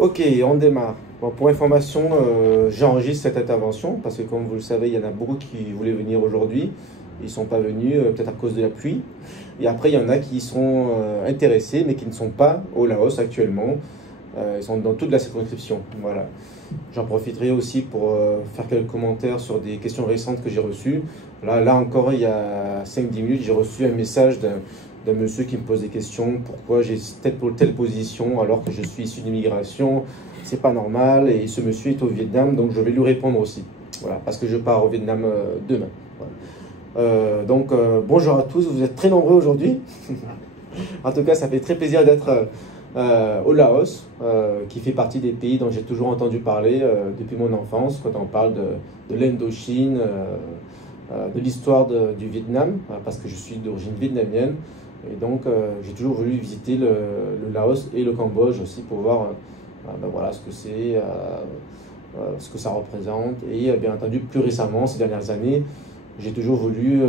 Ok, on démarre. Bon, pour information, j'enregistre cette intervention parce que comme vous le savez, il y en a beaucoup qui voulaient venir aujourd'hui. Ils ne sont pas venus, peut-être à cause de la pluie. Et après, il y en a qui sont intéressés, mais qui ne sont pas au Laos actuellement. Ils sont dans toute la circonscription. Voilà. J'en profiterai aussi pour faire quelques commentaires sur des questions récentes que j'ai reçues. Là encore, il y a 5-10 minutes, j'ai reçu un message d'un monsieur qui me pose des questions. Pourquoi j'ai telle position alors que je suis issu d'immigration? C'est pas normal. Et ce monsieur est au Vietnam, donc je vais lui répondre aussi. Voilà, parce que je pars au Vietnam demain. Voilà. Bonjour à tous, vous êtes très nombreux aujourd'hui. En tout cas, ça fait très plaisir d'être au Laos, qui fait partie des pays dont j'ai toujours entendu parler depuis mon enfance, quand on parle de l'Indochine, de l'histoire du Vietnam, parce que je suis d'origine vietnamienne. Et donc, j'ai toujours voulu visiter le Laos et le Cambodge aussi pour voir voilà, ce que c'est, ce que ça représente. Et bien entendu, plus récemment, ces dernières années, j'ai toujours voulu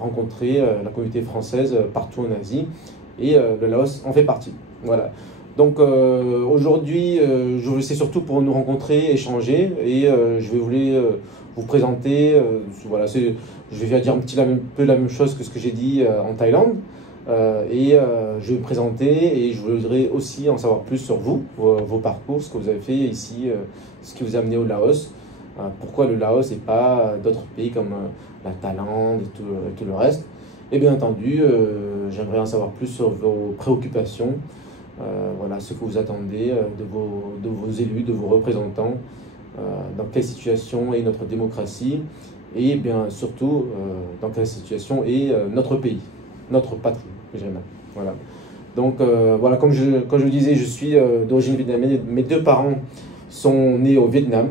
rencontrer la communauté française partout en Asie. Et le Laos en fait partie. Voilà. Donc aujourd'hui, c'est surtout pour nous rencontrer, échanger, et je voulais vous présenter. Voilà, je vais dire un peu la même chose que ce que j'ai dit en Thaïlande. Je vais me présenter et je voudrais aussi en savoir plus sur vous, vos parcours, ce que vous avez fait ici, ce qui vous a amené au Laos. Pourquoi le Laos et pas d'autres pays comme la Thaïlande et tout le reste. Et bien entendu, j'aimerais en savoir plus sur vos préoccupations, voilà, ce que vous attendez de vos élus, de vos représentants, dans quelle situation est notre démocratie, et bien surtout, dans quelle situation est notre pays, notre patrie, que j'aime. Voilà. Donc voilà, comme je disais, je suis d'origine vietnamienne, mes deux parents sont nés au Vietnam,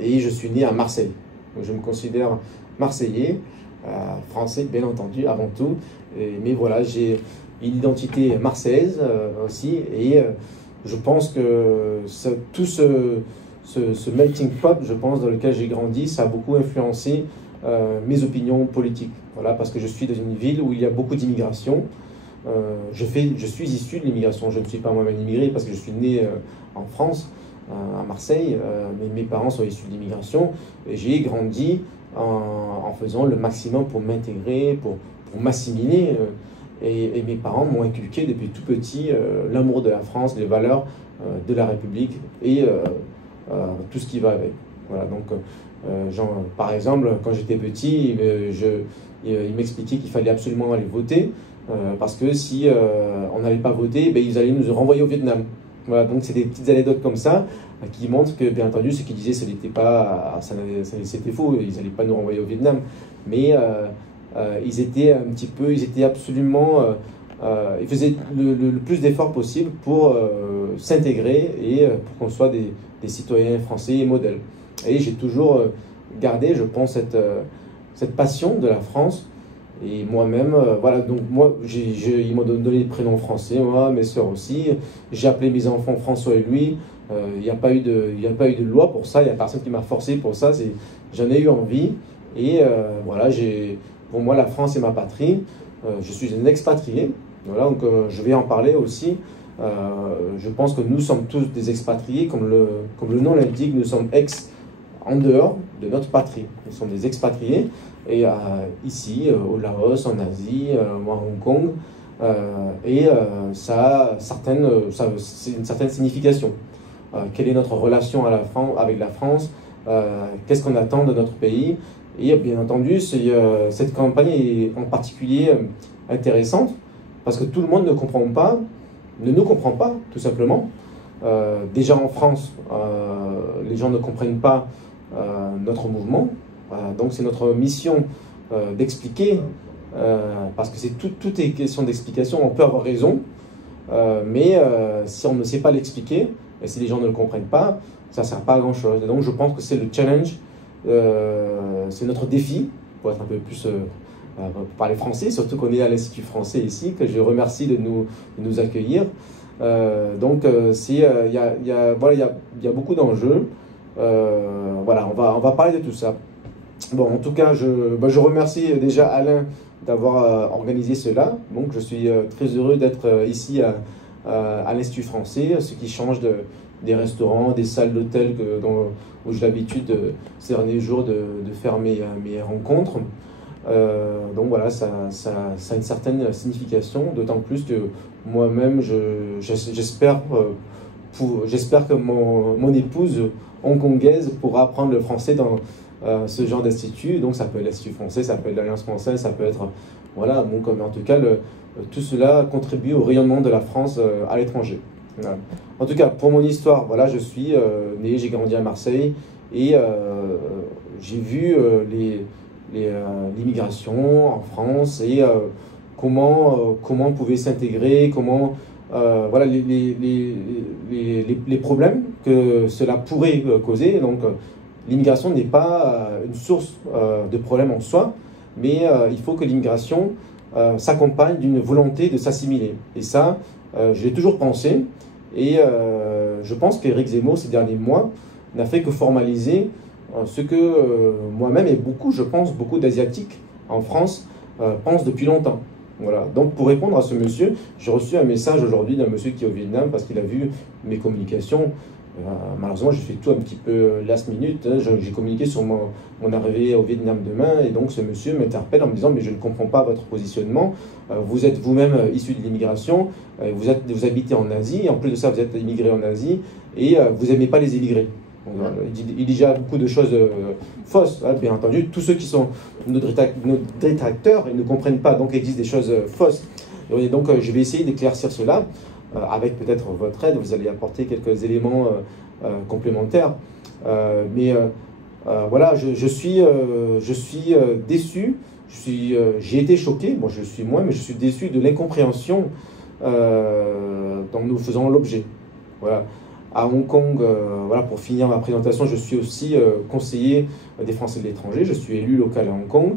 et je suis né à Marseille. Donc, je me considère marseillais, français bien entendu avant tout, mais voilà, j'ai une identité marseillaise aussi, et je pense que tout ce melting pot, je pense, dans lequel j'ai grandi, ça a beaucoup influencé mes opinions politiques. Voilà, parce que je suis dans une ville où il y a beaucoup d'immigration. Je suis issu de l'immigration, je ne suis pas moi-même immigré parce que je suis né en France, à Marseille, mais mes parents sont issus de l'immigration, et j'ai grandi en faisant le maximum pour m'intégrer, pour m'assimiler. Et mes parents m'ont inculqué depuis tout petit l'amour de la France, les valeurs de la République et tout ce qui va avec. Voilà, donc, par exemple, quand j'étais petit, il m'expliquait qu'il fallait absolument aller voter, parce que si on n'allait pas voter, ben, ils allaient nous renvoyer au Vietnam. Voilà, donc c'est des petites anecdotes comme ça qui montrent que, bien entendu, ce qu'ils disaient, c'était faux, ils n'allaient pas nous renvoyer au Vietnam, mais ils étaient absolument, ils faisaient le plus d'efforts possible pour s'intégrer et pour qu'on soit des citoyens français et modèles. Et j'ai toujours gardé, je pense, cette passion de la France. Et moi-même, voilà, donc moi, ils m'ont donné des prénoms français, moi, mes soeurs aussi. J'ai appelé mes enfants François et Louis. Il n'y a pas eu de loi pour ça, il n'y a personne qui m'a forcé pour ça. J'en ai eu envie. Et voilà, pour moi, la France est ma patrie. Je suis un expatrié. Voilà, donc je vais en parler aussi. Je pense que nous sommes tous des expatriés, comme le nom l'indique, nous sommes en dehors de notre patrie. Nous sommes des expatriés. Et ici, au Laos, en Asie, moi à Hong Kong, c'est une certaine signification. Quelle est notre relation avec la France? Qu'est-ce qu'on attend de notre pays? Et bien entendu, cette campagne est en particulier intéressante parce que tout le monde ne nous comprend pas, tout simplement. Déjà en France, les gens ne comprennent pas notre mouvement. Donc c'est notre mission d'expliquer, parce que tout est question d'explication. On peut avoir raison, mais si on ne sait pas l'expliquer, et si les gens ne le comprennent pas, ça ne sert pas à grand chose. Et donc je pense que c'est le challenge, c'est notre défi, pour être un peu plus pour parler français, surtout qu'on est à l'Institut français ici, que je remercie de nous accueillir. Donc il y a beaucoup d'enjeux. Voilà, on va parler de tout ça. Bon, en tout cas, je remercie déjà Alain d'avoir organisé cela. Donc, je suis très heureux d'être ici à l'Institut français, ce qui change des restaurants, des salles d'hôtel où j'ai l'habitude ces derniers jours de faire mes rencontres. Donc voilà, ça a une certaine signification, d'autant plus que moi-même, j'espère que mon épouse hongkongaise pourra apprendre le français dans ce genre d'institut. Donc ça peut être l'Institut français, ça peut être l'Alliance française, ça peut être... Voilà, bon, comme en tout cas, tout cela contribue au rayonnement de la France à l'étranger. Voilà. En tout cas, pour mon histoire, voilà, je suis né, j'ai grandi à Marseille et j'ai vu l'immigration en France et comment on pouvait s'intégrer, comment voilà, les problèmes que cela pourrait causer. Donc l'immigration n'est pas une source de problème en soi, mais il faut que l'immigration s'accompagne d'une volonté de s'assimiler. Et ça, je l'ai toujours pensé. Et je pense qu'Éric Zemmour, ces derniers mois, n'a fait que formaliser ce que moi-même et beaucoup d'Asiatiques en France pensent depuis longtemps. Voilà. Donc pour répondre à ce monsieur, j'ai reçu un message aujourd'hui d'un monsieur qui est au Vietnam parce qu'il a vu mes communications. Malheureusement, j'ai fait tout un petit peu last minute. Hein. J'ai communiqué sur mon arrivée au Vietnam demain et donc ce monsieur m'interpelle en me disant « mais je ne comprends pas votre positionnement. Vous êtes vous-même issu de l'immigration, vous habitez en Asie, en plus de ça vous êtes immigré en Asie et vous n'aimez pas les immigrés. » Il dit déjà beaucoup de choses fausses, hein, bien entendu. Tous ceux qui sont nos détracteurs, ils ne comprennent pas, donc il existe des choses fausses. Et donc je vais essayer d'éclaircir cela. Avec peut-être votre aide, vous allez apporter quelques éléments complémentaires. Voilà, je suis déçu, j'ai été choqué, bon je suis moins, mais je suis déçu de l'incompréhension dont nous faisons l'objet. Voilà. À Hong Kong, voilà, pour finir ma présentation, je suis aussi conseiller des Français de l'étranger, je suis élu local à Hong Kong.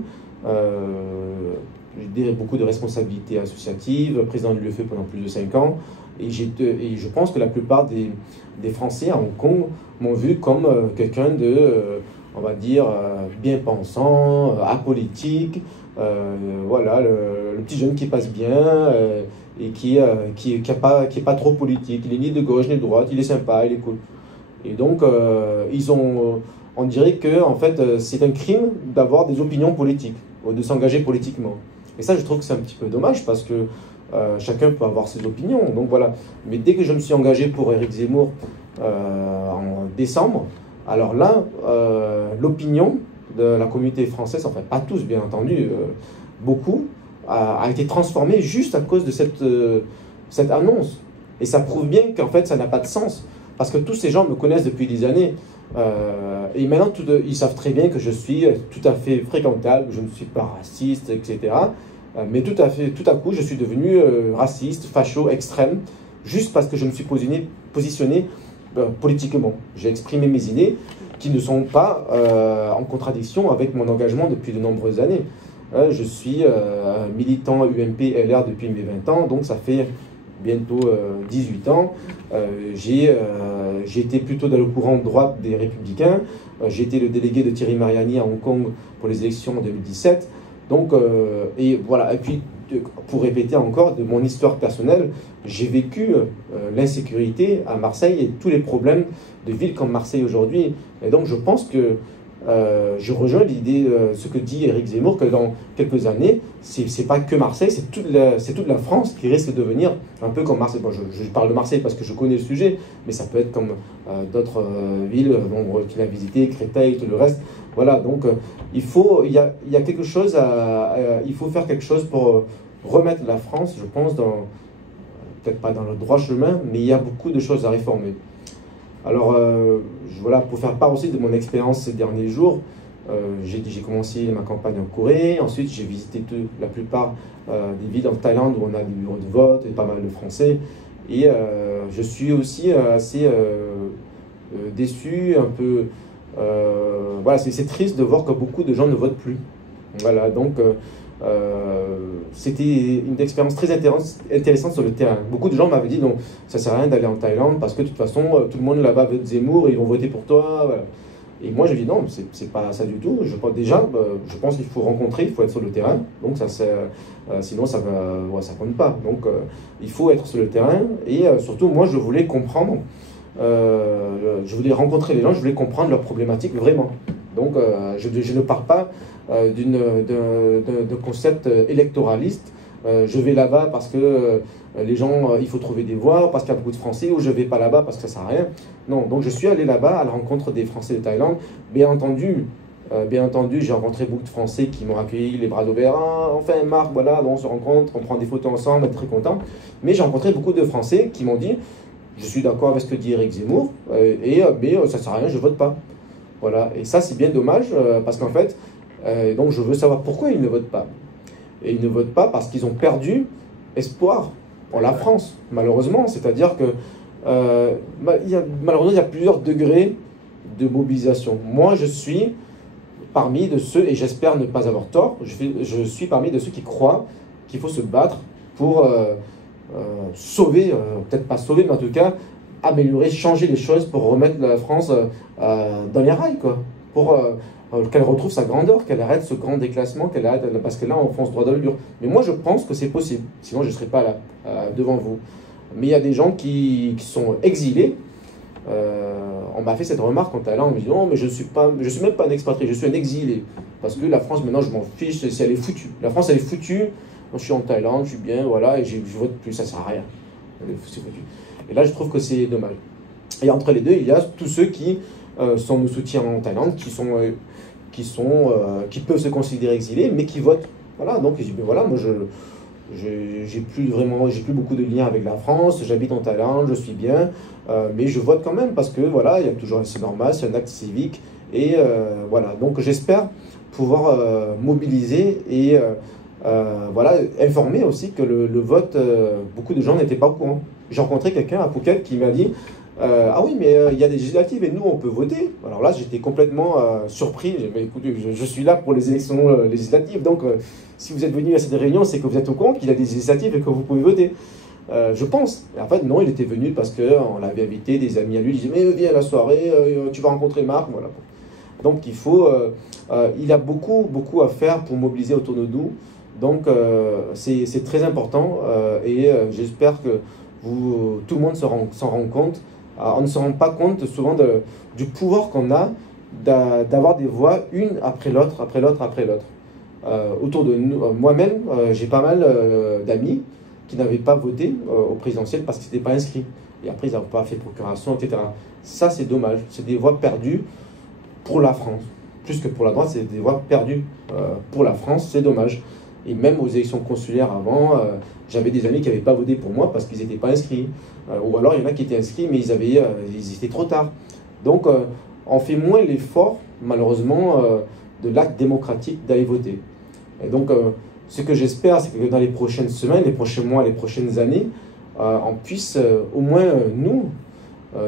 J'ai beaucoup de responsabilités associatives, président de l'UEFE pendant plus de 5 ans, et je pense que la plupart des Français à Hong Kong m'ont vu comme quelqu'un de, on va dire, bien pensant, apolitique, voilà, le petit jeune qui passe bien et qui est pas trop politique, il est ni de gauche ni de droite, il est sympa, il est cool. Et donc, on dirait que en fait, c'est un crime d'avoir des opinions politiques, ou de s'engager politiquement. Et ça, je trouve que c'est un petit peu dommage parce que chacun peut avoir ses opinions. Donc voilà. Mais dès que je me suis engagé pour Éric Zemmour en décembre, alors là, l'opinion de la communauté française, enfin pas tous bien entendu, beaucoup, a été transformée juste à cause de cette annonce. Et ça prouve bien qu'en fait, ça n'a pas de sens. Parce que tous ces gens me connaissent depuis des années. Et maintenant, ils savent très bien que je suis tout à fait fréquentable, que je ne suis pas raciste, etc. Mais tout à coup, je suis devenu raciste, facho, extrême, juste parce que je me suis positionné politiquement. J'ai exprimé mes idées qui ne sont pas en contradiction avec mon engagement depuis de nombreuses années. Je suis militant UMP LR depuis mes 20 ans, donc ça fait bientôt 18 ans. J'ai été plutôt dans le courant de droite des Républicains. J'ai été le délégué de Thierry Mariani à Hong Kong pour les élections en 2017. Donc, et voilà. Et puis, pour répéter encore de mon histoire personnelle, j'ai vécu l'insécurité à Marseille et tous les problèmes de villes comme Marseille aujourd'hui. Et donc, je pense que je rejoins l'idée, ce que dit Éric Zemmour, que dans quelques années, c'est pas que Marseille, c'est toute la France qui risque de devenir un peu comme Marseille. Bon, je parle de Marseille parce que je connais le sujet, mais ça peut être comme d'autres villes qu'il a visitées, Créteil, tout le reste. Voilà, donc il y a quelque chose il faut faire quelque chose pour remettre la France, je pense, peut-être pas dans le droit chemin, mais il y a beaucoup de choses à réformer. Alors, voilà, pour faire part aussi de mon expérience ces derniers jours, j'ai commencé ma campagne en Corée, ensuite j'ai visité la plupart des villes en Thaïlande où on a des bureaux de vote et pas mal de Français, et je suis aussi assez déçu, un peu... voilà, c'est triste de voir que beaucoup de gens ne votent plus. Voilà, donc c'était une expérience très intéressante sur le terrain. Beaucoup de gens m'avaient dit non, ça sert à rien d'aller en Thaïlande parce que de toute façon tout le monde là-bas veut Zemmour et ils vont voter pour toi. Voilà. Et moi, je dis non, c'est pas ça du tout. Je pense déjà, je pense qu'il faut rencontrer, il faut être sur le terrain. Donc, sinon, ça va, ouais, ça compte pas. Donc, il faut être sur le terrain. Et surtout, moi, je voulais comprendre, je voulais rencontrer les gens, je voulais comprendre leurs problématiques vraiment. Donc, je ne parle pas de concept électoraliste. Je vais là-bas parce que les gens, il faut trouver des voix, parce qu'il y a beaucoup de Français, ou je ne vais pas là-bas parce que ça ne sert à rien. Non, donc je suis allé là-bas à la rencontre des Français de Thaïlande. Bien entendu, j'ai rencontré beaucoup de Français qui m'ont accueilli les bras ouverts. Ah, enfin, Marc, voilà, on se rencontre, on prend des photos ensemble, on est très content. Mais j'ai rencontré beaucoup de Français qui m'ont dit, je suis d'accord avec ce que dit Éric Zemmour, mais ça ne sert à rien, je ne vote pas. Voilà, et ça c'est bien dommage, parce qu'en fait, donc je veux savoir pourquoi ils ne votent pas. Et ils ne votent pas parce qu'ils ont perdu espoir pour la France, malheureusement. C'est-à-dire que malheureusement, il y a plusieurs degrés de mobilisation. Moi, je suis parmi de ceux, et j'espère ne pas avoir tort, je suis parmi de ceux qui croient qu'il faut se battre pour sauver, peut-être pas sauver, mais en tout cas, améliorer, changer les choses pour remettre la France dans les rails, quoi. Pour qu'elle retrouve sa grandeur, qu'elle arrête ce grand déclassement, qu'elle arrête, parce que là, on fonce droit dans le mur. Mais moi, je pense que c'est possible, sinon je ne serais pas là, devant vous. Mais il y a des gens qui sont exilés. On m'a fait cette remarque en Thaïlande, on me dit non, mais je suis même pas un expatrié, je suis un exilé. Parce que la France, maintenant, je m'en fiche, si elle est foutue. La France, elle est foutue. Moi, je suis en Thaïlande, je suis bien, voilà, et je vote plus, ça sert à rien. C'est foutu. Et là, je trouve que c'est dommage. Et entre les deux, il y a tous ceux qui sont nos soutiens en Thaïlande, qui peuvent se considérer exilés, mais qui votent. Voilà, donc je dis, ben voilà, moi j'ai plus beaucoup de liens avec la France, j'habite en Thaïlande, je suis bien, mais je vote quand même parce que voilà, il y a toujours, c'est normal, c'est un acte civique, et voilà. Donc j'espère pouvoir mobiliser et voilà, informer aussi que le vote, beaucoup de gens n'étaient pas au courant. J'ai rencontré quelqu'un à Phuket qui m'a dit ah oui, mais il y a des législatives et nous, on peut voter. Alors là, j'étais complètement surpris. J'ai dit, mais écoutez, je suis là pour les élections législatives. Donc, si vous êtes venu à cette réunion, c'est que vous êtes au courant qu'il y a des législatives et que vous pouvez voter. Je pense. Et en fait, non, il était venu parce qu'on l'avait invité, des amis à lui. Il disait, mais viens à la soirée, tu vas rencontrer Marc. Voilà. Donc, il a beaucoup à faire pour mobiliser autour de nous. Donc, c'est très important et j'espère que tout le monde s'en rend compte. On ne se rend pas compte souvent du pouvoir qu'on a d'avoir des voix une après l'autre, après l'autre, après l'autre. Autour de nous, moi-même, j'ai pas mal d'amis qui n'avaient pas voté au présidentiel parce qu'ils n'étaient pas inscrits. Et après, ils n'ont pas fait procuration, etc. Ça, c'est dommage. C'est des voix perdues pour la France. Plus que pour la droite, c'est des voix perdues pour la France. C'est dommage. Et même aux élections consulaires avant, j'avais des amis qui n'avaient pas voté pour moi parce qu'ils n'étaient pas inscrits. Ou alors, il y en a qui étaient inscrits, mais ils étaient trop tard. Donc, on fait moins l'effort, malheureusement, de l'acte démocratique d'aller voter. Et donc, ce que j'espère, c'est que dans les prochaines semaines, les prochains mois, les prochaines années, on puisse, au moins nous,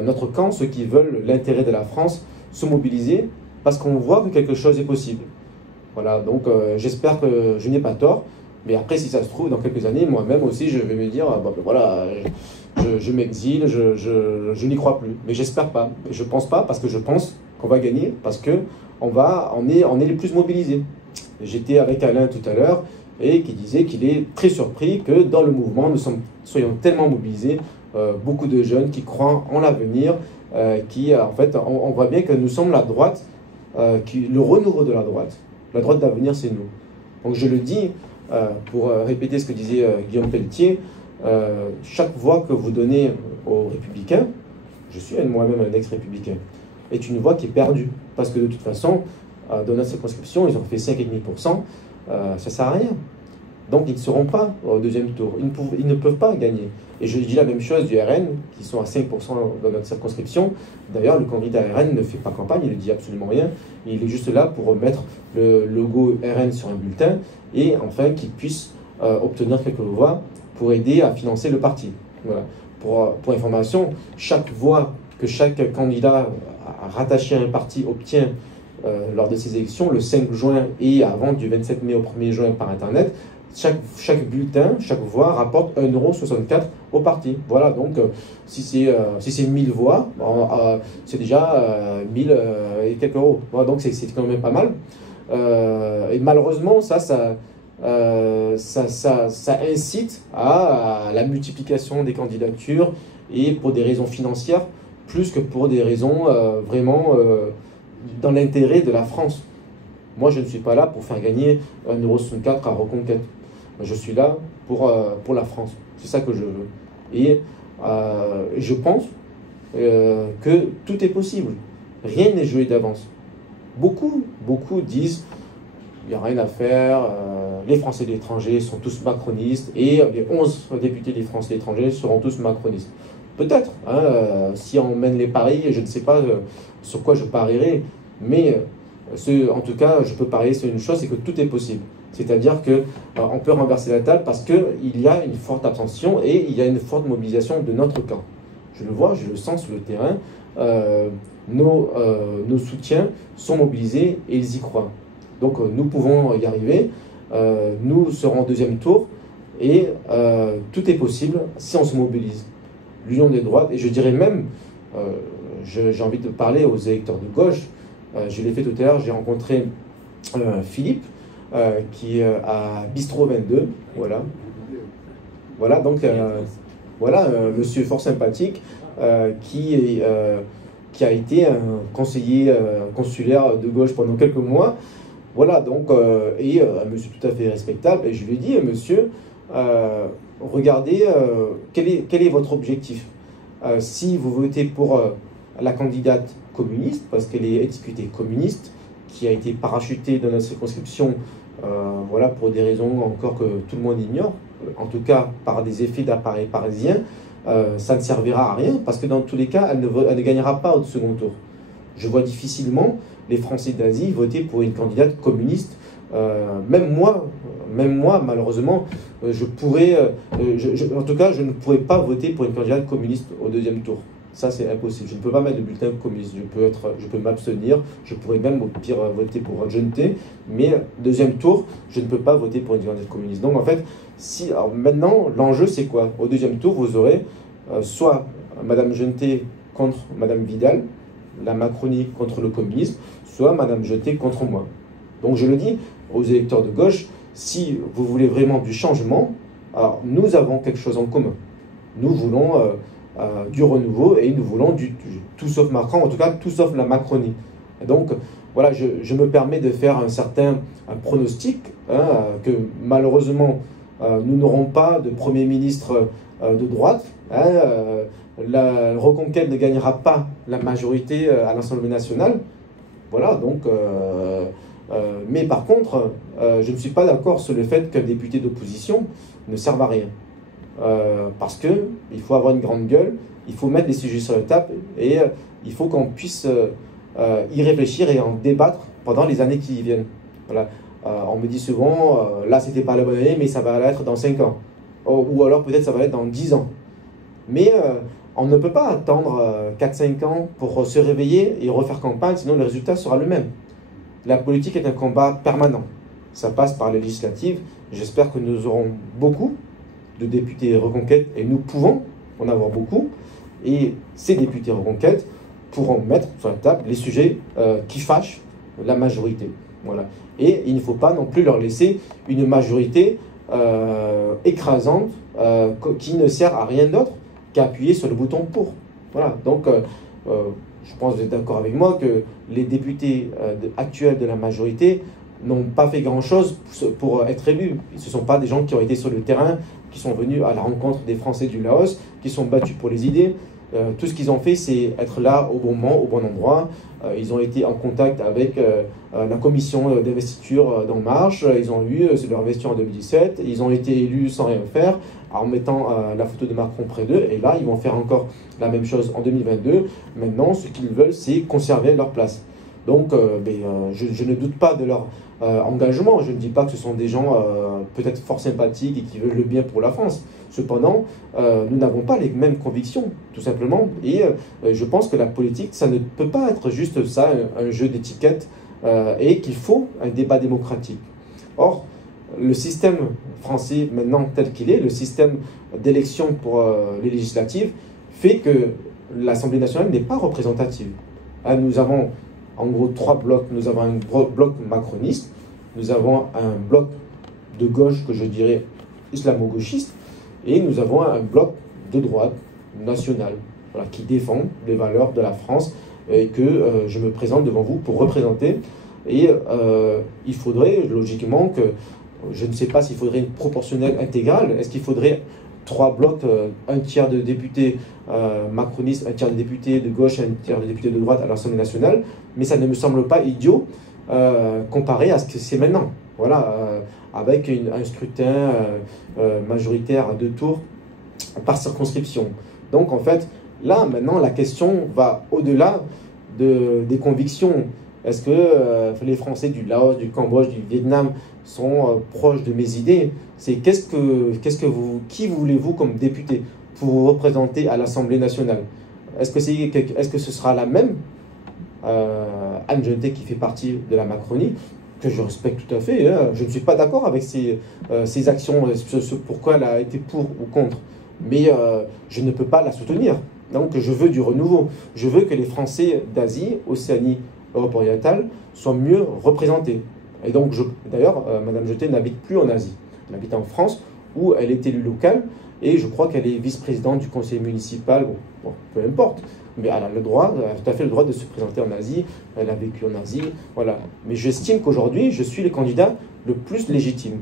notre camp, ceux qui veulent l'intérêt de la France, se mobiliser parce qu'on voit que quelque chose est possible. Voilà, donc j'espère que je n'ai pas tort, mais après, si ça se trouve, dans quelques années, moi-même aussi, je vais me dire, bah, ben voilà, je m'exile, je n'y crois plus. Mais j'espère pas, je pense pas, parce que je pense qu'on va gagner, parce qu'on est les plus mobilisés. J'étais avec Alain tout à l'heure, et qui disait qu'il est très surpris que dans le mouvement, nous soyons tellement mobilisés, beaucoup de jeunes qui croient en l'avenir, en fait, on voit bien que nous sommes la droite, le renouveau de la droite. La droite d'avenir, c'est nous. Donc je le dis, pour répéter ce que disait Guillaume Pelletier, chaque voix que vous donnez aux républicains, je suis moi-même un ex-républicain, est une voix qui est perdue. Parce que de toute façon, dans notre circonscription, ils ont fait 5,5%, ça ne sert à rien. Donc ils ne seront pas au deuxième tour. Ils ne peuvent pas gagner. Et je dis la même chose du RN, qui sont à 5% dans notre circonscription. D'ailleurs, le candidat RN ne fait pas campagne, il ne dit absolument rien. Il est juste là pour mettre le logo RN sur un bulletin et enfin qu'il puisse obtenir quelques voix pour aider à financer le parti. Voilà. Pour information, chaque voix que chaque candidat rattaché à un parti obtient lors de ces élections, le 5 juin et avant du 27 mai au 1er juin par Internet, chaque bulletin, chaque voix rapporte 1,64 € au parti. Voilà, donc si c'est 1000 voix, c'est déjà 1000 et quelques euros. Voilà, donc c'est quand même pas mal. Et malheureusement, ça incite à la multiplication des candidatures et pour des raisons financières, plus que pour des raisons vraiment dans l'intérêt de la France. Moi, je ne suis pas là pour faire gagner 1,64 € à Reconquête. Je suis là pour la France. C'est ça que je veux. Et je pense que tout est possible. Rien n'est joué d'avance. Beaucoup disent il n'y a rien à faire, les Français de l'étranger sont tous macronistes et les 11 députés des Français de l'étranger seront tous macronistes. Peut-être, hein, si on mène les paris, je ne sais pas sur quoi je parierai, mais en tout cas, je peux parier sur une chose, c'est que tout est possible. C'est-à-dire qu'on peut renverser la table parce qu'il y a une forte abstention et il y a une forte mobilisation de notre camp. Je le vois, je le sens sur le terrain. Nos soutiens sont mobilisés et ils y croient. Donc nous pouvons y arriver. Nous serons au deuxième tour et tout est possible si on se mobilise. L'union des droites, et je dirais même, j'ai envie de parler aux électeurs de gauche. Je l'ai fait tout à l'heure, j'ai rencontré Philippe qui est à Bistro 22. Voilà, donc voilà, monsieur fort sympathique qui a été un conseiller consulaire de gauche pendant quelques mois. Voilà, donc, un monsieur tout à fait respectable. Et je lui ai dit, monsieur, regardez, quel est votre objectif? Si vous votez pour la candidate communiste, parce qu'elle est étiquetée communiste, qui a été parachutée dans notre circonscription, voilà, pour des raisons encore que tout le monde ignore, en tout cas par des effets d'appareil parisien, ça ne servira à rien, parce que dans tous les cas, elle ne gagnera pas au second tour. Je vois difficilement les Français d'Asie voter pour une candidate communiste. Même moi, malheureusement, en tout cas, je ne pourrais pas voter pour une candidate communiste au deuxième tour. Ça, c'est impossible. Je ne peux pas mettre de bulletin communiste. Je peux m'abstenir. Je pourrais même, au pire, voter pour un Jeunté. Mais deuxième tour, je ne peux pas voter pour une candidate communiste. Donc, en fait, alors maintenant, l'enjeu, c'est quoi? Au deuxième tour, vous aurez soit Madame Jeunté contre Madame Vidal, la Macronie contre le communisme, soit Madame Jeunté contre moi. Donc, je le dis aux électeurs de gauche, si vous voulez vraiment du changement, alors nous avons quelque chose en commun. Nous voulons du renouveau et nous voulons du tout sauf Macron, en tout cas tout sauf la Macronie. Et donc voilà, je me permets de faire un pronostic, hein, que malheureusement nous n'aurons pas de Premier ministre de droite. Hein, la Reconquête ne gagnera pas la majorité à l'Assemblée nationale. Voilà, donc mais par contre, je ne suis pas d'accord sur le fait qu'un député d'opposition ne serve à rien. Parce qu'il faut avoir une grande gueule, il faut mettre des sujets sur la table et il faut qu'on puisse y réfléchir et en débattre pendant les années qui viennent. Voilà. On me dit souvent, là c'était pas la bonne année, mais ça va l'être dans 5 ans. Ou alors peut-être ça va l'être dans 10 ans. Mais on ne peut pas attendre 4-5 ans pour se réveiller et refaire campagne, sinon le résultat sera le même. La politique est un combat permanent. Ça passe par les législatives. J'espère que nous aurons beaucoup de députés Reconquête et nous pouvons en avoir beaucoup. Et ces députés Reconquête pourront mettre sur la table les sujets qui fâchent la majorité. Voilà. Et il ne faut pas non plus leur laisser une majorité écrasante qui ne sert à rien d'autre qu'à appuyer sur le bouton pour. Voilà. Donc, je pense que vous êtes d'accord avec moi que les députés actuels de la majorité n'ont pas fait grand-chose pour être élus. Ce ne sont pas des gens qui ont été sur le terrain, qui sont venus à la rencontre des Français du Laos, qui sont battus pour les idées. Tout ce qu'ils ont fait, c'est être là au bon moment, au bon endroit. Ils ont été en contact avec la commission d'investiture d'En Marche. Ils ont eu leur investiture en 2017. Ils ont été élus sans rien faire, en mettant la photo de Macron près d'eux. Et là, ils vont faire encore la même chose en 2022. Maintenant, ce qu'ils veulent, c'est conserver leur place. Donc, je ne doute pas de leur engagement. Je ne dis pas que ce sont des gens peut-être fort sympathiques et qui veulent le bien pour la France. Cependant, nous n'avons pas les mêmes convictions, tout simplement. Et je pense que la politique, ça ne peut pas être juste ça, un jeu d'étiquettes, et qu'il faut un débat démocratique. Or, le système français maintenant tel qu'il est, le système d'élection pour les législatives, fait que l'Assemblée nationale n'est pas représentative. Nous avons en gros 3 blocs. Nous avons un bloc macroniste, nous avons un bloc de gauche que je dirais islamo-gauchiste, et nous avons un bloc de droite nationale, voilà, qui défend les valeurs de la France et que je me présente devant vous pour représenter. Et il faudrait logiquement que, je ne sais pas s'il faudrait une proportionnelle intégrale, est-ce qu'il faudrait 3 blocs, un tiers de députés macronistes, un tiers de députés de gauche, un tiers de députés de droite à l'Assemblée nationale, mais ça ne me semble pas idiot comparé à ce que c'est maintenant. Voilà, avec un scrutin majoritaire à 2 tours par circonscription. Donc en fait, là maintenant la question va au-delà des convictions. Est-ce que les Français du Laos, du Cambodge, du Vietnam sont proches de mes idées? C'est qui voulez-vous comme député pour vous représenter à l'Assemblée nationale? Est-ce que ce sera la même Anne Genetet qui fait partie de la Macronie, que je respecte tout à fait, hein. Je ne suis pas d'accord avec ses actions, pourquoi elle a été pour ou contre, mais je ne peux pas la soutenir. Donc je veux du renouveau. Je veux que les Français d'Asie, Océanie, Europe orientale soient mieux représentés. Et donc, d'ailleurs, Madame Genetet n'habite plus en Asie. Elle habite en France, où elle est élue locale, et je crois qu'elle est vice-présidente du conseil municipal, bon, peu importe. Mais elle a tout à fait le droit de se présenter en Asie, elle a vécu en Asie, voilà. Mais j'estime qu'aujourd'hui, je suis le candidat le plus légitime.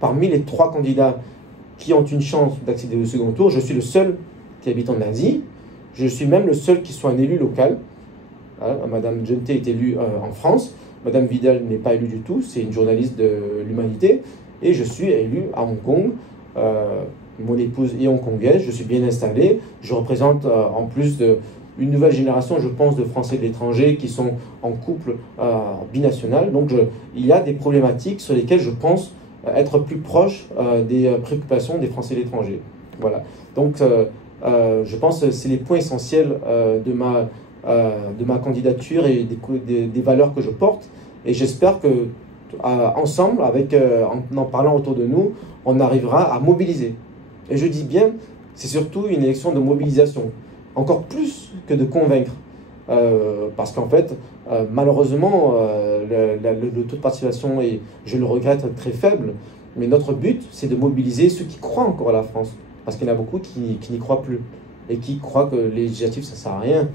Parmi les 3 candidats qui ont une chance d'accéder au second tour, je suis le seul qui habite en Asie, je suis même le seul qui soit un élu local. Madame Genetet est élue en France, Madame Vidal n'est pas élue du tout, c'est une journaliste de l'Humanité, et je suis élu à Hong Kong. Mon épouse est hongkongaise, je suis bien installé, je représente en plus une nouvelle génération, je pense, de Français de l'étranger qui sont en couple binational. Donc il y a des problématiques sur lesquelles je pense être plus proche des préoccupations des Français de l'étranger. Voilà. Donc je pense que c'est les points essentiels de ma candidature et des valeurs que je porte. Et j'espère que ensemble, en parlant autour de nous, on arrivera à mobiliser. Et je dis bien, c'est surtout une élection de mobilisation, encore plus que de convaincre. Parce qu'en fait, malheureusement, le taux de participation est, je le regrette, très faible. Mais notre but, c'est de mobiliser ceux qui croient encore à la France. Parce qu'il y en a beaucoup qui n'y croient plus. Et qui croient que les législatives, ça ne sert à rien.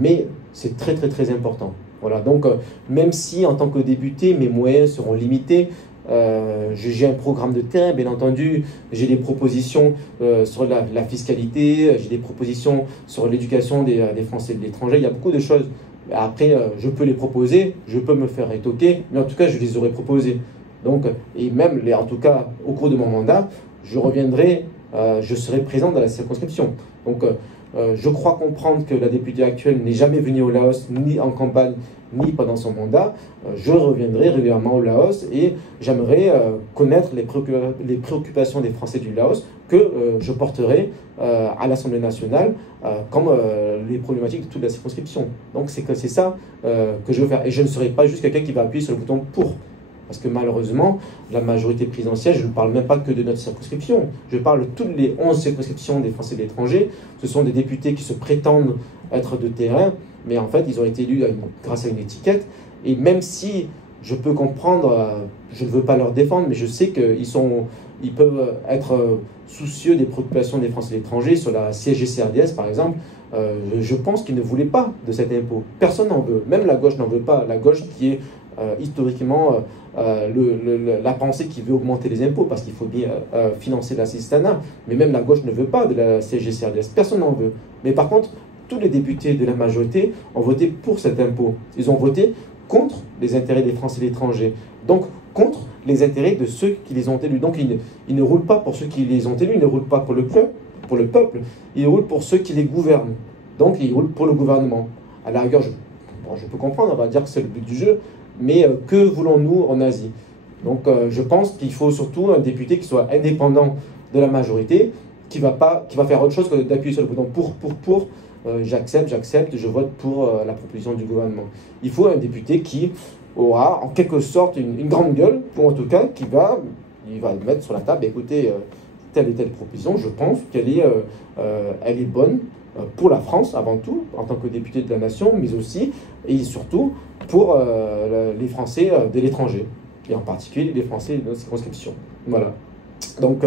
Mais c'est très, très, très important. Voilà. Donc, même si, en tant que député, mes moyens seront limités, j'ai un programme de terrain, bien entendu, j'ai des propositions sur la fiscalité, j'ai des propositions sur l'éducation des Français de l'étranger, il y a beaucoup de choses. Après, je peux les proposer, je peux me faire étoquer, mais en tout cas, je les aurais proposées. Donc, et même, en tout cas, au cours de mon mandat, je reviendrai, je serai présent dans la circonscription. Donc, je crois comprendre que la députée actuelle n'est jamais venue au Laos, ni en campagne, ni pendant son mandat. Je reviendrai régulièrement au Laos et j'aimerais connaître les préoccupations des Français du Laos que je porterai à l'Assemblée nationale comme les problématiques de toute la circonscription. Donc c'est ça que je veux faire. Et je ne serai pas juste quelqu'un qui va appuyer sur le bouton « pour ». Parce que malheureusement, la majorité présidentielle, je ne parle même pas que de notre circonscription, je parle de toutes les 11 circonscriptions des Français de l'étranger. Ce sont des députés qui se prétendent être de terrain, mais en fait, ils ont été élus grâce à une étiquette. Et même si je peux comprendre, je ne veux pas leur défendre, mais je sais qu'ils peuvent être soucieux des préoccupations des Français de l'étranger, sur la CSG-CRDS par exemple. Je pense qu'ils ne voulaient pas de cet impôt. Personne n'en veut, même la gauche n'en veut pas. La gauche qui est historiquement la pensée qui veut augmenter les impôts parce qu'il faut bien financer l'assistanat, mais même la gauche ne veut pas de la CSG-CRDS, personne n'en veut. Mais par contre, tous les députés de la majorité ont voté pour cet impôt. Ils ont voté contre les intérêts des Français de l'étranger, donc contre les intérêts de ceux qui les ont élus. Donc ils ne roulent pas pour ceux qui les ont élus, ils ne roulent pas pour le peuple, ils roulent pour ceux qui les gouvernent. Donc ils roulent pour le gouvernement. À la rigueur, je peux comprendre, on va dire que c'est le but du jeu, mais que voulons-nous en Asie? Donc je pense qu'il faut surtout un député qui soit indépendant de la majorité, qui va faire autre chose que d'appuyer sur le bouton pour, j'accepte, je vote pour la proposition du gouvernement. Il faut un député qui aura en quelque sorte une grande gueule, ou en tout cas qui va Il va mettre sur la table, écoutez, telle et telle proposition, je pense qu'elle est, elle est bonne pour la France avant tout, en tant que député de la nation, mais aussi et surtout pour les Français de l'étranger, et en particulier les Français de notre circonscription. Voilà. Donc,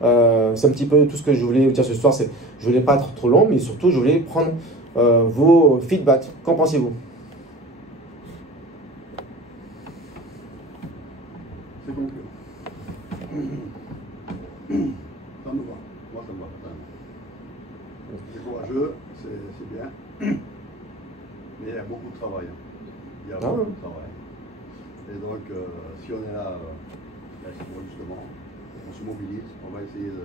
c'est un petit peu tout ce que je voulais vous dire ce soir. Je voulais pas être trop long, mais surtout, je voulais prendre vos feedbacks. Qu'en pensez-vous? C'est conclu. Ça me va. Moi, ça me va. C'est courageux, c'est bien. Mais il y a beaucoup de travail. Il y a beaucoup de travail. Et donc, si on est là, justement, on se mobilise, on va essayer de...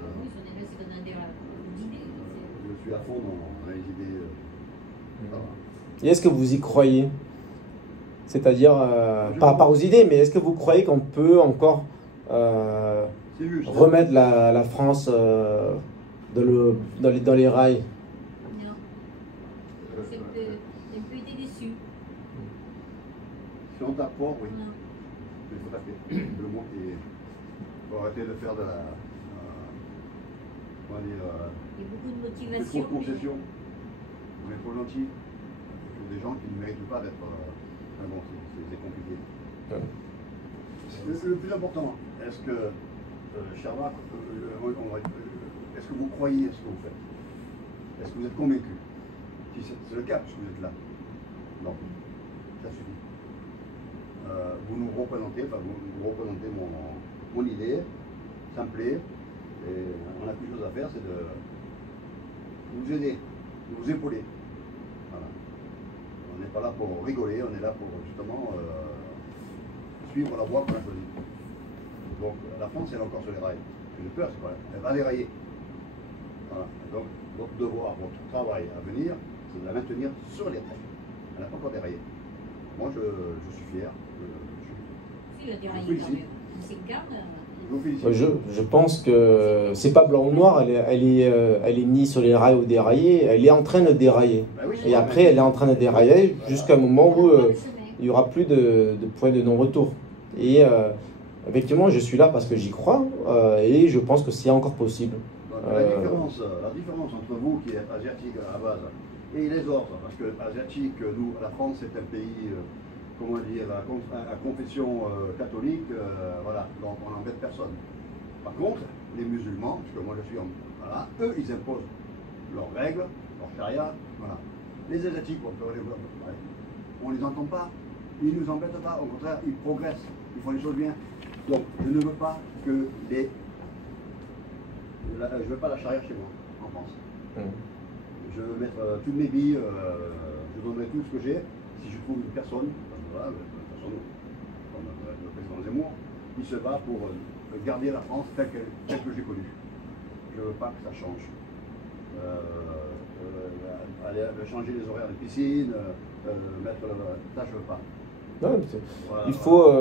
Je suis à fond dans les idées. Et est-ce que vous y croyez? C'est-à-dire, par rapport aux idées, mais est-ce que vous croyez qu'on peut encore remettre la France dans les rails? Non. J'ai un peu été déçu. Si on tape fort, oui. Non. Il faut taper. Le mot qui... Il faut arrêter de faire de la... comment dire... Il y a beaucoup de trop motivation. de concessions. On est trop gentils. Il faut des gens qui ne méritent pas d'être... bon, c'est compliqué. Ouais. Le plus important, est-ce que... Sherlock, est-ce que vous croyez à ce que vous faites? Est-ce que vous êtes convaincu? Si c'est le cas, puisque vous êtes là. Non. Ça suffit. Vous nous représentez, enfin vous représentez mon idée, ça me plaît, et on n'a plus de chose à faire, c'est de vous aider, de vous épauler. Voilà. On n'est pas là pour rigoler, on est là pour justement suivre la voie qu'on a choisie. Donc la France, elle est encore sur les rails. J'ai peur, c'est quoi? Elle va dérailler. Voilà. Donc votre devoir, votre travail à venir, c'est de la maintenir sur les rails. Elle n'a pas encore déraillé. Moi, je suis fier. Il a déraillé quand même. C'est calme. Je pense que c'est pas blanc ou noir, elle est ni sur les rails ou déraillée, elle est en train de dérailler. Ben oui, et après, elle est en train de dérailler jusqu'à un moment où il n'y aura plus de point de non-retour. Et effectivement, je suis là parce que j'y crois et je pense que c'est encore possible. La différence entre vous qui êtes asiatique à la base et les autres, parce que asiatique, nous, la France, c'est un pays, comment dire, à confession catholique, voilà, donc on n'embête personne. Par contre, les musulmans, parce que moi je suis voilà, eux, ils imposent leurs règles, leur charia, voilà. Les asiatiques, on ne les entend pas, ils ne nous embêtent pas, au contraire, ils progressent, ils font les choses bien. Donc, je ne veux pas que les... je ne veux pas la charia chez moi, en France. Je veux mettre toutes mes billes, je donnerai tout ce que j'ai. Si je trouve une personne, voilà, comme le président Zemmour, il se bat pour garder la France telle que j'ai connue. Je ne veux pas que ça change. Aller changer les horaires de piscine, mettre ça, je ne veux pas. Non, voilà, il faut...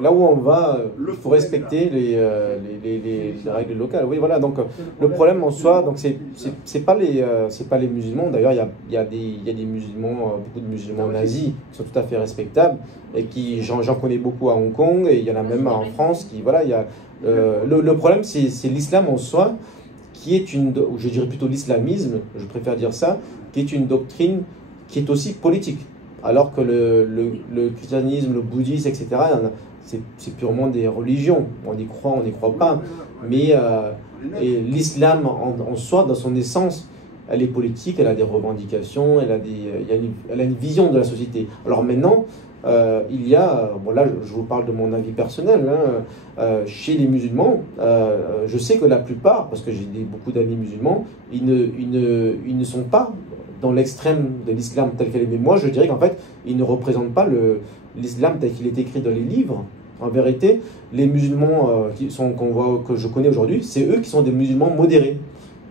là où on va, il faut respecter les règles locales. Oui, voilà. Donc le problème en soi, donc c'est pas les musulmans. D'ailleurs, il y a des musulmans, beaucoup de musulmans nazis qui sont tout à fait respectables et qui j'en connais beaucoup à Hong Kong et il y en a même en France qui voilà. Il y a le problème, c'est l'islam en soi qui est ou je dirais plutôt l'islamisme, je préfère dire ça, qui est une doctrine qui est aussi politique. Alors que le christianisme, le bouddhisme, etc., c'est purement des religions. On y croit, on n'y croit pas. Mais l'islam en soi, dans son essence, elle est politique, elle a des revendications, elle a une vision de la société. Alors maintenant, il y a, bon là je vous parle de mon avis personnel, hein, chez les musulmans, je sais que la plupart, parce que j'ai beaucoup d'amis musulmans, ils ne sont pas dans l'extrême de l'islam tel qu'elle est. Mais moi, je dirais qu'en fait, ils ne représentent pas l'islam tel qu'il est écrit dans les livres. En vérité, les musulmans que je connais aujourd'hui, c'est eux qui sont des musulmans modérés.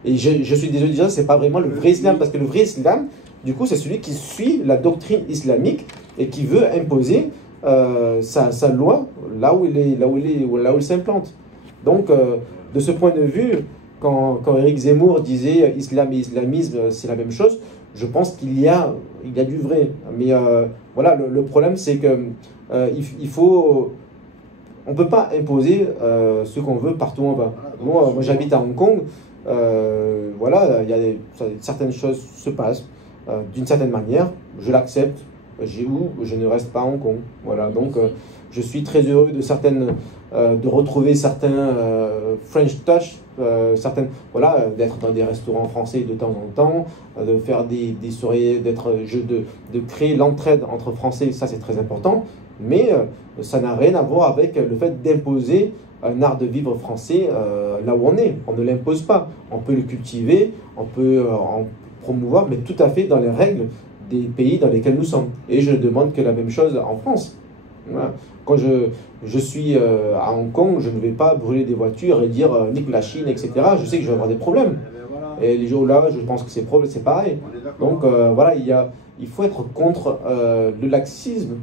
Et je suis désolé de dire, c'est pas vraiment le vrai islam, parce que le vrai islam, du coup, c'est celui qui suit la doctrine islamique et qui veut imposer sa loi là où il s'implante. Donc, de ce point de vue, quand Éric Zemmour disait islam et islamisme, c'est la même chose, je pense qu'il y a du vrai. Mais voilà, le problème, c'est que il faut... on ne peut pas imposer ce qu'on veut partout où on va. Moi j'habite à Hong Kong, voilà, certaines choses se passent d'une certaine manière, je l'accepte, je ne reste pas à Hong Kong. Voilà, donc je suis très heureux de retrouver certains French touch, voilà, d'être dans des restaurants français de temps en temps, de faire des soirées, de créer l'entraide entre Français, ça c'est très important, mais ça n'a rien à voir avec le fait d'imposer un art de vivre français là où on est. On ne l'impose pas, on peut le cultiver, on peut en promouvoir, mais tout à fait dans les règles des pays dans lesquels nous sommes. Et je ne demande que la même chose en France. Voilà. Quand je suis à Hong Kong, je ne vais pas brûler des voitures et dire nique la Chine, etc. Je sais que je vais avoir des problèmes. Et les jours là, je pense que c'est pareil. Donc voilà, il faut être contre le laxisme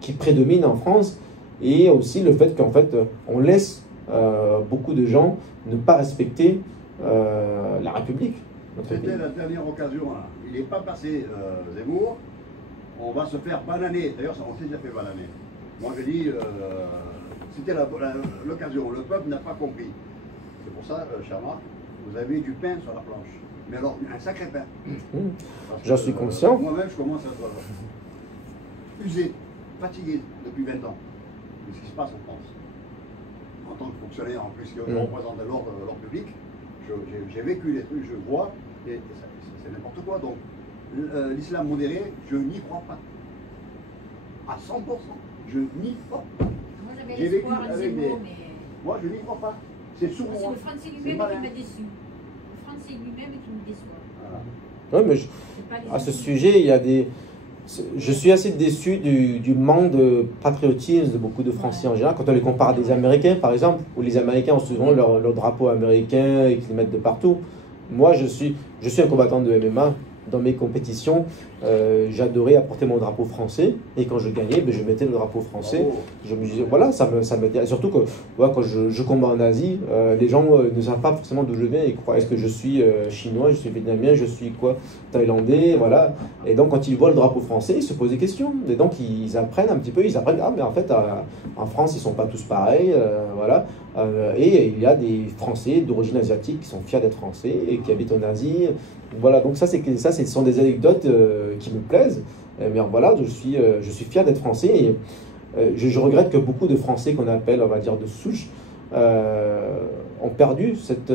qui prédomine en France, et aussi le fait qu'en fait, on laisse beaucoup de gens ne pas respecter la République. C'était la dernière occasion. Hein. Il n'est pas passé Zemmour. On va se faire bananer. D'ailleurs, on s'est déjà fait bananer. Moi, je dis, c'était l'occasion. Le peuple n'a pas compris. C'est pour ça, cher Marc, vous avez du pain sur la planche. Mais alors, un sacré pain. J'en suis conscient. Moi-même, je commence à être usé, fatigué depuis 20 ans de ce qui se passe en France. En tant que fonctionnaire, en plus, qui représente l'ordre public, j'ai vécu des trucs, je vois, et c'est n'importe quoi. Donc, l'islam modéré, je n'y crois pas. À 100%, je n'y crois pas. Moi, j'avais l'espoir à Zemmour, mais... Moi, je n'y crois pas. C'est sourd. C'est le Français lui-même qui m'a déçu. Le Français lui-même qui me déçoit. Voilà. Oui, mais à ce sujet, il y a des... Je suis assez déçu du manque de patriotisme de beaucoup de Français en général. Quand on les compare à des Américains, par exemple, où les Américains ont souvent leur drapeau américain et qu'ils mettent de partout. Moi, je suis un combattant de MMA. Dans mes compétitions, j'adorais apporter mon drapeau français, et quand je gagnais, je mettais le drapeau français. Je me disais, voilà, ça m'aide. Surtout que voilà, quand je combats en Asie, les gens ne savent pas forcément d'où je viens. Ils croient, est-ce que je suis chinois, je suis vietnamien, je suis quoi, thaïlandais, voilà. Et donc quand ils voient le drapeau français, ils se posent des questions. Et donc ils apprennent un petit peu, ah mais en fait en France ils sont pas tous pareils, voilà. Et il y a des Français d'origine asiatique qui sont fiers d'être français et qui habitent en Asie. Voilà, donc ce sont des anecdotes qui me plaisent. Mais voilà, je suis fier d'être français, et je regrette que beaucoup de Français qu'on appelle, on va dire, de souche, ont perdu cette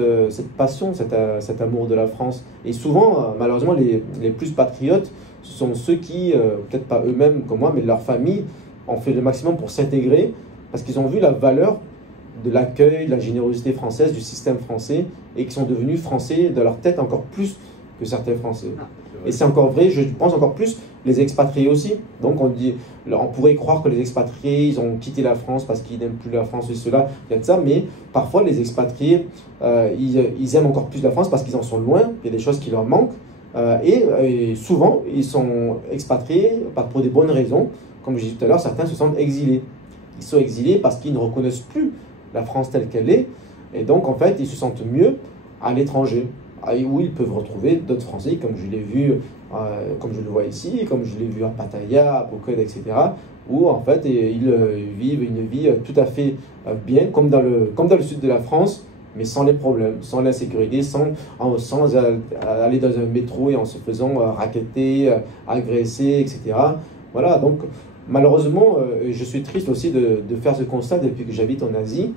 passion, cet amour de la France. Et souvent, malheureusement, les plus patriotes, ce sont ceux qui, peut-être pas eux-mêmes comme moi, mais leur famille, ont fait le maximum pour s'intégrer, parce qu'ils ont vu la valeur de l'accueil, de la générosité française, du système français, et qui sont devenus français de leur tête encore plus que certains Français. Et c'est encore vrai, je pense encore plus, les expatriés aussi. Donc on pourrait croire que les expatriés, ils ont quitté la France parce qu'ils n'aiment plus la France et cela, il y a de ça, mais parfois les expatriés, ils aiment encore plus la France parce qu'ils en sont loin, il y a des choses qui leur manquent, et souvent ils sont expatriés pour des bonnes raisons. Comme je disais tout à l'heure, certains se sentent exilés. Ils sont exilés parce qu'ils ne reconnaissent plus la France telle qu'elle est, et donc en fait ils se sentent mieux à l'étranger, où ils peuvent retrouver d'autres Français, comme je l'ai vu, comme je le vois ici, comme je l'ai vu à Pattaya, à Phuket, etc., où en fait ils vivent une vie tout à fait bien, comme dans le sud de la France, mais sans les problèmes, sans l'insécurité, sans aller dans un métro et en se faisant racketter, agresser, etc. Voilà, donc malheureusement, je suis triste aussi de faire ce constat depuis que j'habite en Asie.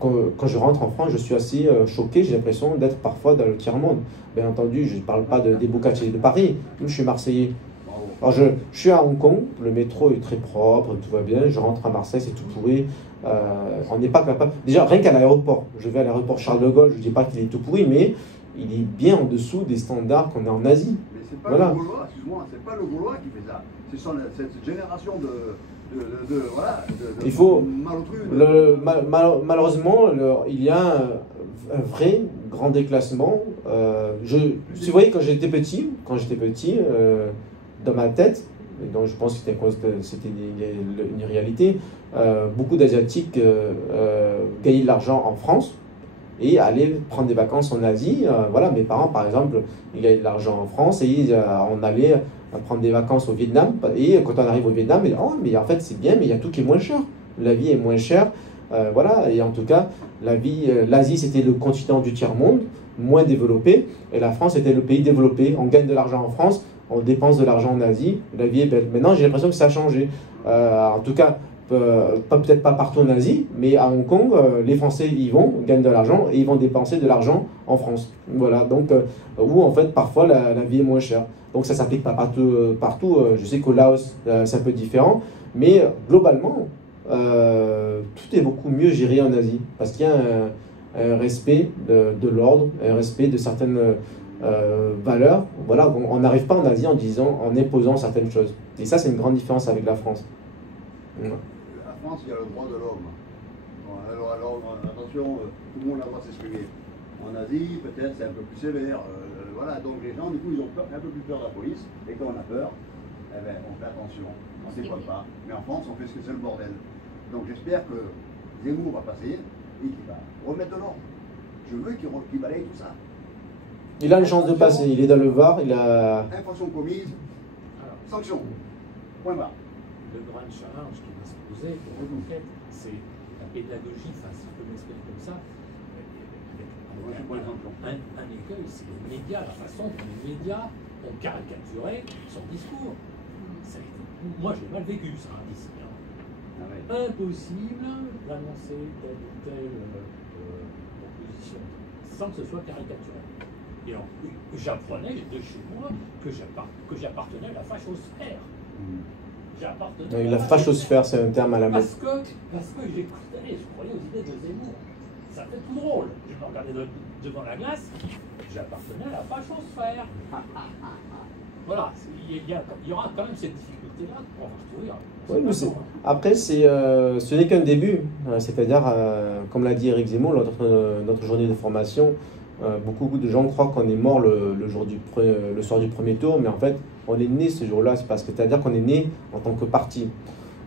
Quand je rentre en France, je suis assez choqué, j'ai l'impression d'être parfois dans le tiers-monde. Bien entendu, je ne parle pas des beaux quartiers de Paris, je suis Marseillais. Alors je suis à Hong Kong, le métro est très propre, tout va bien, je rentre à Marseille, c'est tout pourri. On n'est pas capable... Déjà, rien qu'à l'aéroport, je vais à l'aéroport Charles de Gaulle, je ne dis pas qu'il est tout pourri, mais il est bien en dessous des standards qu'on a en Asie. Mais c'est pas le Gaulois, excuse-moi, c'est pas le Gaulois qui fait ça. C'est cette génération il faut, malheureusement, il y a un vrai grand déclassement. Vous voyez, quand j'étais petit, dans ma tête, et donc je pense que c'était une réalité, beaucoup d'Asiatiques gagnaient de l'argent en France, et aller prendre des vacances en Asie. Voilà, mes parents, par exemple, ils gagnaient de l'argent en France et on allait prendre des vacances au Vietnam. Et quand on arrive au Vietnam, oh, mais en fait, c'est bien, mais il y a tout qui est moins cher. La vie est moins chère. Voilà, et en tout cas, l'Asie, c'était le continent du tiers-monde, moins développé, et la France était le pays développé. On gagne de l'argent en France, on dépense de l'argent en Asie, la vie est belle. Maintenant, j'ai l'impression que ça a changé. En tout cas, peut-être pas partout en Asie, mais à Hong Kong, les Français y vont, gagnent de l'argent et ils vont dépenser de l'argent en France. Voilà, donc où en fait parfois la vie est moins chère. Donc ça s'applique pas partout. Je sais qu'au Laos c'est un peu différent, mais globalement tout est beaucoup mieux géré en Asie parce qu'il y a un respect de l'ordre, un respect de certaines valeurs. Voilà, on n'arrive pas en Asie en imposant certaines choses. Et ça c'est une grande différence avec la France. La France, il y a le droit de l'homme. Bon, alors, attention, tout le monde a le droit de s'exprimer. En Asie, peut-être, c'est un peu plus sévère. Voilà, donc les gens, du coup, ils ont un peu plus peur de la police. Et quand on a peur, eh ben, on fait attention, on ne déconne pas. Mais en France, on fait ce que c'est le bordel. Donc j'espère que Zemmour va passer et qu'il va remettre de l'ordre. Je veux qu'il balaye tout ça. Il a une chance de passer, il est dans le Var, il a... Infraction commise, sanction. Point barre. Le grand challenge qui va se poser pour l'enquête, c'est la pédagogie, enfin, si je peux m'exprimer comme ça, un écueil, c'est les médias, la façon dont les médias ont caricaturé son discours. Moi, j'ai mal vécu ça, ici. Impossible d'annoncer telle ou telle proposition sans que ce soit caricaturé. Et alors, j'apprenais de chez moi que j'appartenais à la fachosphère. La fachosphère, c'est un terme à la mode. Parce que j'écoutais, je croyais aux idées de Zemmour. Ça fait tout drôle. Je me regardais devant la glace, j'appartenais à la fachosphère. Voilà, il y aura quand même cette difficulté-là pour retrouver. Oui, mais après, ce n'est qu'un début. C'est-à-dire, comme l'a dit Éric Zemmour lors de notre journée de formation, beaucoup de gens croient qu'on est mort le soir du premier tour, mais en fait, on est né ce jour-là, c'est-à-dire qu'on est né en tant que parti.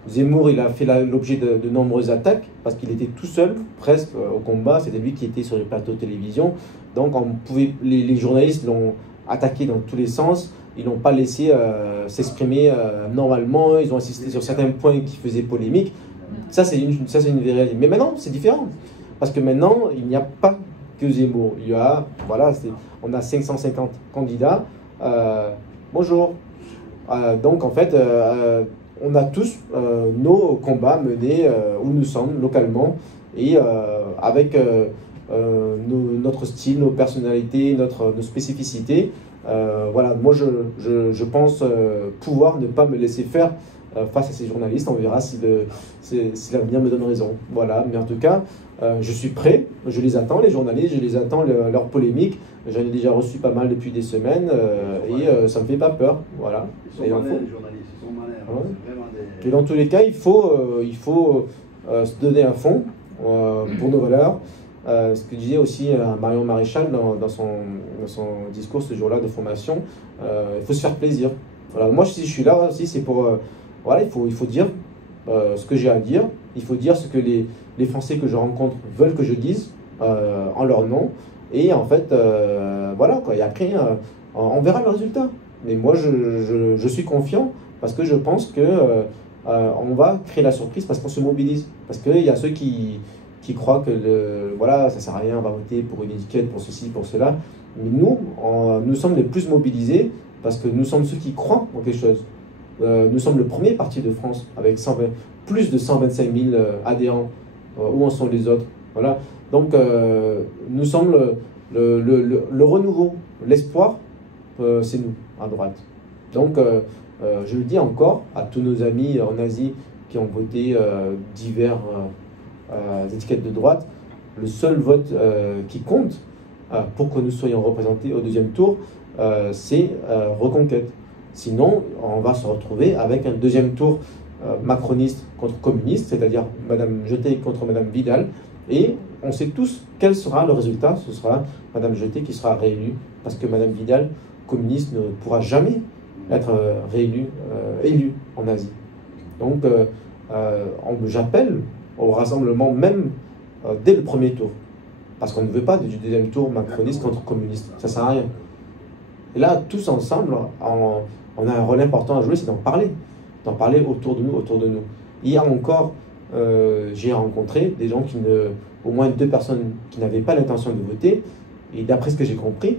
Zemmour, il a fait l'objet de nombreuses attaques parce qu'il était tout seul, presque, au combat. C'était lui qui était sur les plateaux de télévision. Donc, les journalistes l'ont attaqué dans tous les sens. Ils n'ont pas laissé s'exprimer normalement. Ils ont insisté sur certains points qui faisaient polémique. Ça, c'est une vérité. Mais maintenant, c'est différent. Parce que maintenant, il n'y a pas que Zemmour. On a 550 candidats. Bonjour. Donc, en fait, on a tous nos combats menés où nous sommes, localement, et avec notre style, nos personnalités, nos spécificités. Voilà, moi, je pense pouvoir ne pas me laisser faire face à ces journalistes. On verra si l'avenir me donne raison. Voilà, mais en tout cas, je suis prêt, je les attends, les journalistes, je les attends, leurs polémiques. J'en ai déjà reçu pas mal depuis des semaines et ça ne me fait pas peur. Voilà. Ils sont malins, les journalistes, ils sont malins. Ouais. C'est vraiment des... Et dans tous les cas, il faut se donner à fond pour nos valeurs. Ce que disait aussi Marion Maréchal dans son discours ce jour-là de formation, il faut se faire plaisir. Voilà. Moi, si je suis là aussi, c'est pour... voilà, il faut dire ce que j'ai à dire. Il faut dire ce que les Français que je rencontre veulent que je dise en leur nom. Et en fait, voilà, quoi. Et après, on verra le résultat. Mais moi, je suis confiant parce que je pense que on va créer la surprise parce qu'on se mobilise. Parce qu'il y a ceux qui croient que voilà, ça sert à rien, on va voter pour une étiquette, pour ceci, pour cela. Mais nous sommes les plus mobilisés parce que nous sommes ceux qui croient en quelque chose. Nous sommes le premier parti de France avec plus de 125 000 adhérents. Où en sont les autres? Voilà. Donc, nous sommes le renouveau, l'espoir, c'est nous, à droite. Donc, je le dis encore à tous nos amis en Asie qui ont voté divers étiquettes de droite, le seul vote qui compte pour que nous soyons représentés au deuxième tour, c'est Reconquête. Sinon, on va se retrouver avec un deuxième tour macroniste contre communiste, c'est-à-dire Madame Jeté contre Madame Vidal, et on sait tous quel sera le résultat. Ce sera Madame Jeté qui sera réélue, parce que Madame Vidal, communiste, ne pourra jamais être élue en Asie. Donc, j'appelle au rassemblement même dès le premier tour. Parce qu'on ne veut pas du deuxième tour macroniste contre communiste. Ça ne sert à rien. Et là, tous ensemble, on a un rôle important à jouer, c'est d'en parler autour de nous. Hier encore, j'ai rencontré des gens au moins 2 personnes qui n'avaient pas l'intention de voter, et d'après ce que j'ai compris,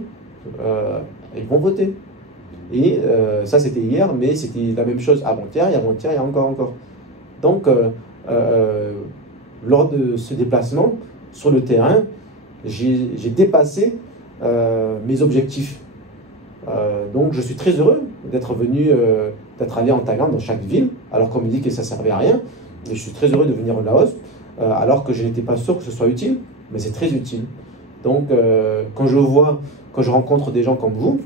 ils vont voter. Et ça, c'était hier, mais c'était la même chose avant-hier, et avant-hier, et encore. Donc, lors de ce déplacement sur le terrain, j'ai dépassé mes objectifs. Donc je suis très heureux d'être allé en Thaïlande dans chaque ville, alors qu'on me dit que ça ne servait à rien. Mais je suis très heureux de venir au Laos, alors que je n'étais pas sûr que ce soit utile, mais c'est très utile. Donc quand je rencontre des gens comme vous,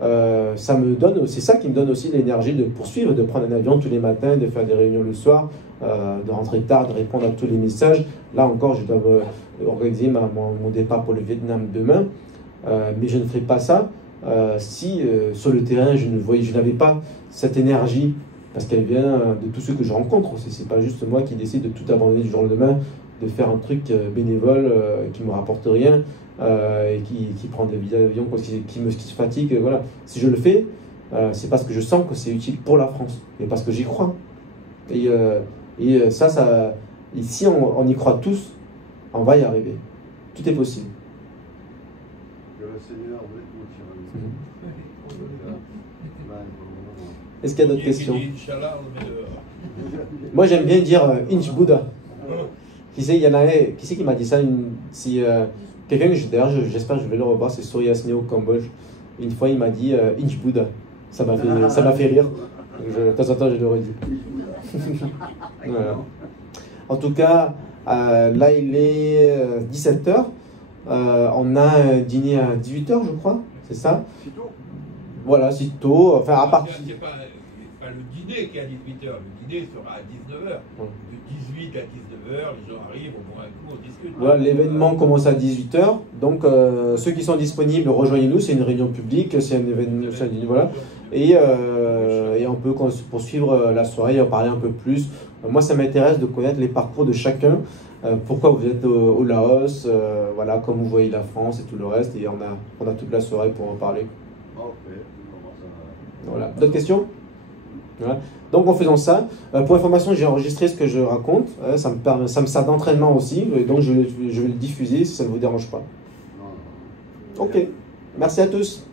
c'est ça qui me donne aussi l'énergie de poursuivre, de prendre un avion tous les matins, de faire des réunions le soir, de rentrer tard, de répondre à tous les messages. Là encore, je dois organiser mon départ pour le Vietnam demain, mais je ne ferai pas ça si sur le terrain je n'avais pas cette énergie, parce qu'elle vient de tous ceux que je rencontre aussi. C'est pas juste moi qui décide de tout abandonner du jour au lendemain, de faire un truc bénévole qui me rapporte rien et qui prend des billets d'avion, qui se fatigue. Voilà. Si je le fais, c'est parce que je sens que c'est utile pour la France et parce que j'y crois. Et si on y croit tous, on va y arriver. Tout est possible. Que le Seigneur vous Est-ce qu'il y a d'autres questions? Moi, j'aime bien dire Inch Buddha. Qui c'est qui m'a dit ça? Quelqu'un, d'ailleurs, j'espère que je vais le revoir, c'est Soyasne au Cambodge. Une fois, il m'a dit Inch Buddha. Ça m'a fait rire. De temps en temps, je le redis. Voilà. En tout cas, là, il est 17h. On a un dîner à 18h, je crois. C'est ça? Voilà, si tôt. Enfin, à partir. C'est pas le dîner qui est à 18h. Le dîner sera à 19h. De 18 à 19h, les gens arrivent, on boit un coup, on discute. Voilà, l'événement commence à 18h. Donc, ceux qui sont disponibles, rejoignez-nous. C'est une réunion publique, c'est un événement. Voilà. Et on peut poursuivre la soirée et en parler un peu plus. Moi, ça m'intéresse de connaître les parcours de chacun. Pourquoi vous êtes au Laos, voilà, comme vous voyez la France et tout le reste. Et on a toute la soirée pour en parler. Voilà. D'autres questions? Voilà. Donc en faisant ça, pour information, j'ai enregistré ce que je raconte. Ça me sert d'entraînement aussi, et donc je vais le diffuser si ça ne vous dérange pas. Ok. Merci à tous.